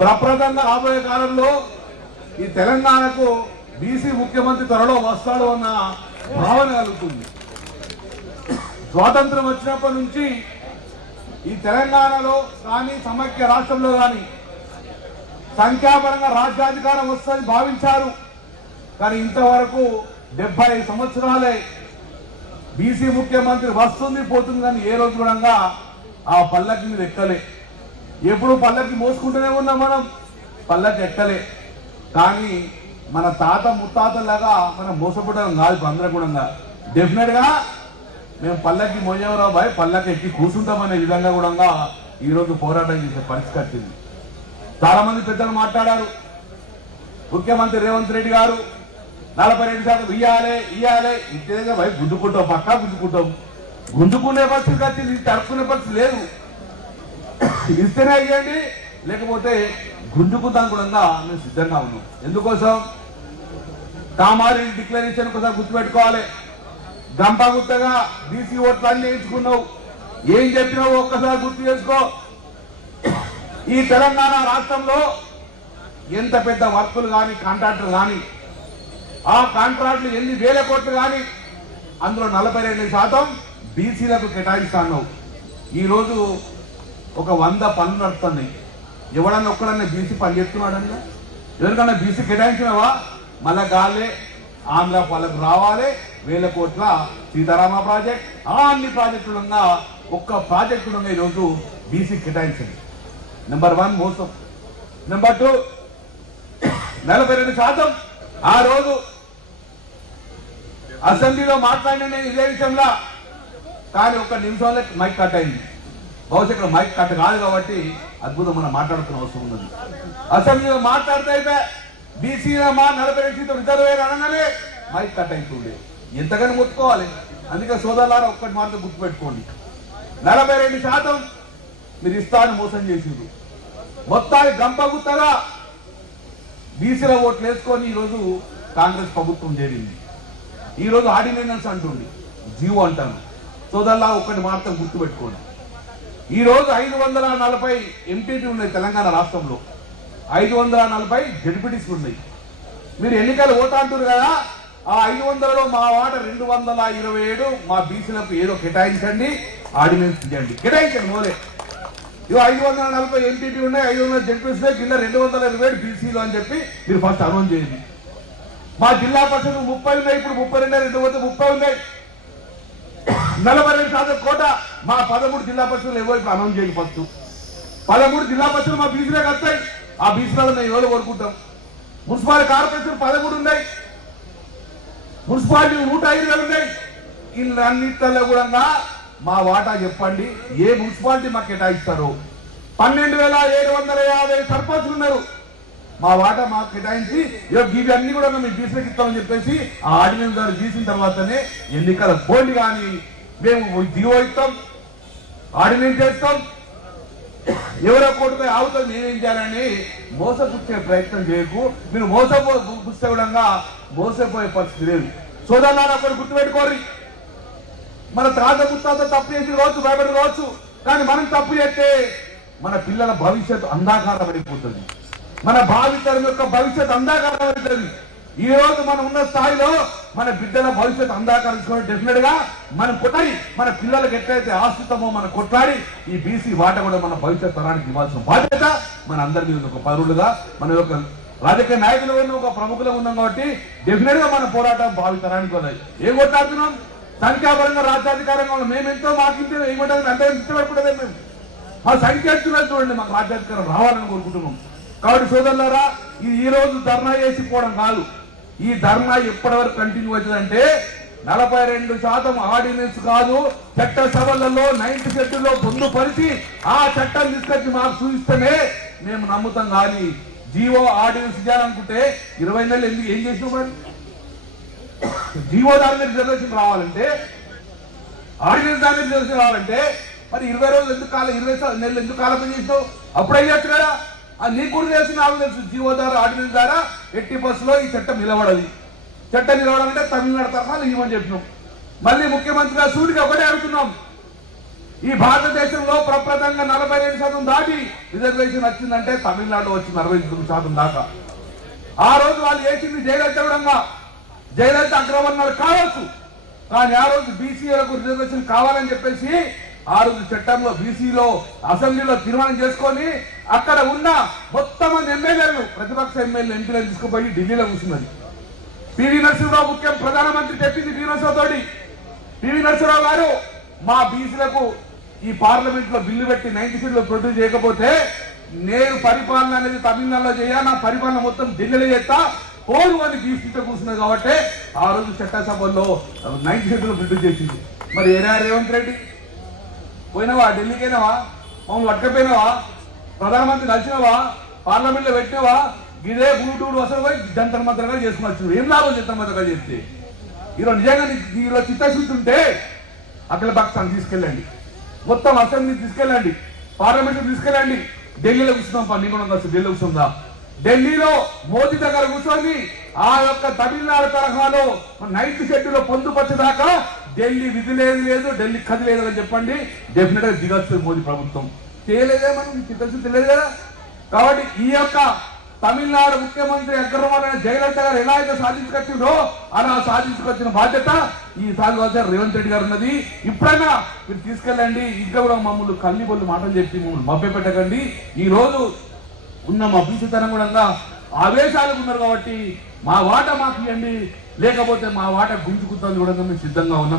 ప్రప్రదంగా రాబోయే కాలంలో ఈ తెలంగాణకు బీసీ ముఖ్యమంత్రి త్వరలో వస్తాడు అన్న భావన కలుగుతుంది. స్వాతంత్రం వచ్చినప్పటి నుంచి ఈ తెలంగాణలో కానీ సమైక్య రాష్ట్రంలో కానీ సంఖ్యాపరంగా రాజ్యాధికారం వస్తుందని భావించారు. కానీ ఇంతవరకు 70 సంవత్సరాలే బీసీ ముఖ్యమంత్రి వస్తుంది పోతుంది కానీ ఏ రోజు కూడా ఆ పల్లకి మీద ఎక్కలే. ఎప్పుడు పల్లకి మోసుకుంటూనే ఉన్నాం, మనం పల్లకి ఎక్కలే. కానీ మన తాత ముత్తాతలాగా మనం మోసపోవడం కాదు. అందరూ డెఫినెట్ గా మేము పల్లకి మోయేవరావు బాయ్ పల్లకి ఎక్కి కూర్చుంటామనే విధంగా కూడా ఈరోజు పోరాటం చేసే పరిస్థితి వచ్చింది. చాలా మంది పెద్దలు మాట్లాడారు. ముఖ్యమంత్రి రేవంత్ రెడ్డి గారు 42% ఇయ్యాలి ఇచ్చేదిగా భయ గుంజుకుంటాం, పక్కా గుంజుకుంటాం. గుంజుకునే పరిస్థితి వచ్చింది, తడుపుకునే పరిస్థితి లేదు. ఇస్తేనే ఇవ్వండి, లేకపోతే గుంజుకుందాం కూడా మేము సిద్ధంగా ఉన్నాం. ఎందుకోసం కామారి డిక్లరేషన్ ఒకసారి గుర్తుపెట్టుకోవాలి. గంపగుత్తగా బీసీ ఓట్లు అన్ని వేయించుకున్నావు. ఏం చెప్పినావు ఒక్కసారి గుర్తు చేసుకో. ఈ తెలంగాణ రాష్ట్రంలో ఎంత పెద్ద వర్కులు కానీ కాంట్రాక్టులు కానీ ఆ కాంట్రాక్టులు ఎన్ని వేల కోట్లు కానీ అందులో 42% బీసీలకు కేటాయిస్తాను. ఈరోజు ఒక 100 పనులు నడుస్తున్నాయి. ఎవడన్నా ఒక్కడన్నా బీసీ పని చేస్తున్నాడన్నా? ఎవరికన్నా బీసీ కేటాయించినావా? మళ్ళా గాలే ఆంధ్ర వాళ్ళకు రావాలి. 1000 కోట్ల సీతారామ ప్రాజెక్ట్, అన్ని ప్రాజెక్టులున్నా ఒక్క ప్రాజెక్టులున్నా ఈరోజు బీసీ కేటాయించింది. నెంబర్ 1 మోసం. నెంబర్ 2 42%. ఆ రోజు అసెంబ్లీలో మాట్లాడిన నేను ఇదే విషయంలో, కానీ ఒక్క నిమిషంలో మైక్ కట్ అయింది. బహుశా ఇక్కడ మైక్ కట్ కాదు కాబట్టి అద్భుతం మనం మాట్లాడుతున్న అవసరం ఉన్నది. అసెంబ్లీలో మాట్లాడితే అయితే బీసీలో మా 42% రిజర్వేర్ అనగానే మైక్ కట్ అవుతుండే. ఎంతగానో ముట్టుకోవాలి. అందుకే సోదరులారా ఒక్కటి మాత్రం గుర్తుపెట్టుకోండి, 42% మీరు ఇస్తాను మోసం చేసిండ్రు. మొత్తాన్ని గంపగుత్తగా బీసీల ఓట్లు వేసుకొని ఈరోజు కాంగ్రెస్ ప్రభుత్వం చేరింది. ఈరోజు ఆర్డినెన్స్ అంటుంది, జీవో అంటాను. సోదరులా ఒక్కటి మాత్రం గుర్తుపెట్టుకోండి, ఈరోజు 540 ఎంపీటీ ఉన్నాయి తెలంగాణ రాష్ట్రంలో, 540 జడ్పీటీసీలు ఉన్నాయి. మీరు ఎన్నికలు ఓటు అంటారు కదా, ఆ 500లో మా వాట 227 మా బీసీలకు ఏదో కేటాయించండి, ఆర్డినెన్స్ చేయండి, కేటాయించండి. మోలే ఇవి 540 ఎంపీటీ ఉన్నాయి, 500 జడ్పీసీలు కింద 227 బీసీలు అని చెప్పి మీరు ఫస్ట్ అనౌన్స్ చేయండి. మా జిల్లా పరిషత్ 30 ఉన్నాయి, ఇప్పుడు 32 పోతే 30 ఉన్నాయి. 42% కోట మా 13 జిల్లా పరిషత్లు ఎవరు ఇప్పుడు అనౌన్స్ చేయండి. ఫస్ట్ 13 జిల్లా పరిషత్లు మా బీసీలకు వస్తాయి. ఆ బీసీలలో మేము ఎవరు కోరుకుంటాం. మున్సిపాలిటీ కార్పొరేషన్ 13 ఉన్నాయి, మున్సిపాలిటీ 105 ఉన్నాయి. ఇన్నిటిలో కూడా మా వాటా చెప్పండి. ఏ మున్సిపాలిటీ మాకు కేటాయిస్తారు? 12,750 సర్పంచులు ఉన్నారు. మా వాటా మాకు కేటాయించి ఇవి అన్ని కూడా మేము బీసీలకు ఇస్తామని చెప్పేసి ఆ ఆర్డినెన్స్ గారు గీసిన తర్వాతనే ఎన్నికల పోటీ కానీ మేము జీవో ఇస్తాం, ఆర్డినెన్స్ చేస్తాం. ఎవరో కోటుపై ఆవుతో నేనేం చేయాలని మోసపుచ్చే ప్రయత్నం చేయకు. మీరు మోసపుచ్చే విధంగా మోసపోయే పరిస్థితి లేదు. సోదరులారా ఒకరు గుర్తుపెట్టుకోరు, మన తాత ముత్తాత తప్పు చేసి కావచ్చు, భయపడి కావచ్చు, కానీ మనం తప్పు చేస్తే మన పిల్లల భవిష్యత్తు అంధాకారం అయిపోతుంది. మన భావితరం యొక్క భవిష్యత్తు అంధాకారం అవుతుంది. ఈ రోజు మనం ఉన్న స్థాయిలో మన బిడ్డల భవిష్యత్తు అంధాకారం డెఫినెట్ గా మనం కొట్టాలి. మన పిల్లలకు ఎట్లయితే ఆశ్రితమో మనం కొట్లాడి ఈ బీసీ వాట కూడా మన భవిష్యత్ తరానికి ఇవ్వాల్సిన బాధ్యత మన అందరి మీద ఒక పౌరులుగా, మన యొక్క రాజకీయ నాయకులు ఒక ప్రముఖులు ఉన్నాం కాబట్టి డెఫినెట్ గా మన పోరాటం భావితరానికి ఉన్నది. ఏం కొట్లాడుతున్నాం? సంఖ్యాపరంగా రాజ్యాధికారంగా మేము ఎంతో మాకింటే ఏమంటారు అంటే ఇష్టపడకూడదే. మేము మా సంఖ్య చూడండి, మాకు రాజ్యాధికారం రావాలని కోరుకుంటున్నాం. కాబట్టి సోదరులారా, ఈ రోజు ధర్నా చేసిపోవడం కాదు. ఈ ధర్నా ఎప్పటి వరకు కంటిన్యూ అవుతుందంటే 42% ఆర్డినెన్స్ కాదు, చట్టసభలలో 90 షెడ్యూల్లో పొందుపరిచి ఆ చట్టం తీసుకొచ్చి మాకు చూపిస్తేనే మేము నమ్ముతాం. కానీ జీవో ఆర్డినెన్స్ చేయాలనుకుంటే 20 నెలలు ఎందుకు ఏం చేసినావు? మరి జీవో దాని మీద రిజర్వేషన్ రావాలంటే, ఆర్డినెన్స్ దాని మీద రిజర్వేషన్ రావాలంటే మరి 20 రోజులు ఎందుకు 20 నెలలు ఎందుకు కాలం చేసినావు? అప్పుడు అయ్యొచ్చు కదా. నీకు కూడా తెలుసు, నాకు తెలుసు. జీవో ద్వారా ఆర్డినెన్స్ ద్వారా 80% ఈ చట్టం నిలబడాలి. చట్టం నిలబడాలంటే తమిళనాడు తరఫా ఇవ్వమని చెప్పినాం. మళ్ళీ ముఖ్యమంత్రి గారు సూటిగా ఒకటే అడుగుతున్నాం, ఈ భారతదేశంలో ప్రప్రదంగా 42% దాటి రిజర్వేషన్ వచ్చిందంటే తమిళనాడు వచ్చి 49% దాకా. ఆ రోజు వాళ్ళు చేసింది జయలలిత విధంగా, జయలలిత అగ్రవర్ణాలు కావచ్చు, కానీ ఆ రోజు బీసీలకు రిజర్వేషన్ కావాలని చెప్పేసి ఆ రోజు చట్టంలో బీసీలో అసెంబ్లీలో తీర్మానం చేసుకొని అక్కడ ఉన్న మొత్తం మంది ఎమ్మెల్యేలు, ప్రతిపక్ష ఎమ్మెల్యే ఎంపీలను తీసుకుపోయి ఢిల్లీలో కూర్చున్నది. పివి నరసింహరావు ముఖ్యం ప్రధానమంత్రి చెప్పింది పివి నరసింహరావు తోటి. పివి నరసింహరావు గారు మా బీసీలకు ఈ పార్లమెంట్ లో బిల్లు పెట్టి 90 సీట్లు ప్రొడ్యూస్ చేయకపోతే నేను పరిపాలన అనేది తమిళనాడులో చేయ, నా పరిపాలన మొత్తం ఢిల్లీలో చేస్తా, పోలు అని బీసీతో కూర్చున్నది కాబట్టి ఆ రోజు చట్టసభల్లో 90 సీట్లు ప్రొడ్యూస్ చేసింది. మరి ఏనా రేవంత్ రెడ్డి పోయినావా? ఢిల్లీకి అయినావా? మమ్మల్ని పట్టుకపోయినావా? ప్రధానమంత్రి కలిసినావా? పార్లమెంట్ లో పెట్టినావా? ఇదే బ్లూటూత్ అసలు పోయి జంతర్ మంత్రంగా చేసుకుని వచ్చినావు. ఏం లాభం జంతర్ మంత్రంగా చేస్తే? ఈరోజు నిజంగా ఈరోజు చిత్తశుద్ధి ఉంటే అఖిల పక్షాన్ని తీసుకెళ్ళండి, మొత్తం అసెంబ్లీ తీసుకెళ్ళండి, పార్లమెంట్ తీసుకెళ్ళండి. ఢిల్లీలో కూర్చున్నాం, పని కూడా కలిసి ఢిల్లీలో కూర్చుందా? ఢిల్లీలో మోదీ దగ్గర కూర్చొని ఆ యొక్క తమిళనాడు తరహాలో 9th షెడ్యూల్లో పొందుపరిచేదాకా ఢిల్లీ విధి లేదు, ఢిల్లీ కది లేదు అని చెప్పండి. డెఫినెట్ గా దిగొస్తుంది మోదీ ప్రభుత్వం. తెలియదే మనం చిత్తశుద్ధి తెలియదు కదా. కాబట్టి ఈ యొక్క తమిళనాడు ముఖ్యమంత్రి అగ్రవర్ణ జయలలిత గారు ఎలా అయితే సాధించుకొచ్చిందో అలా సాధించుకొచ్చిన బాధ్యత ఈ సాగువాస రేవంత్ రెడ్డి గారు ఉన్నది. ఇప్పుడైనా మీరు తీసుకెళ్ళండి. ఇంకా కూడా మమ్మల్ని కల్లి బొల్లి మాటలు చెప్పి మమ్మల్ని మభ్య పెట్టకండి. ఈ రోజు ఉన్న మా బీసీతనం కూడా ఆవేశాలకు ఉన్నారు కాబట్టి మా వాట మాకు ఇవ్వండి, లేకపోతే మా వాట గుంజుకుతాను కూడా మేము సిద్ధంగా ఉన్నాం.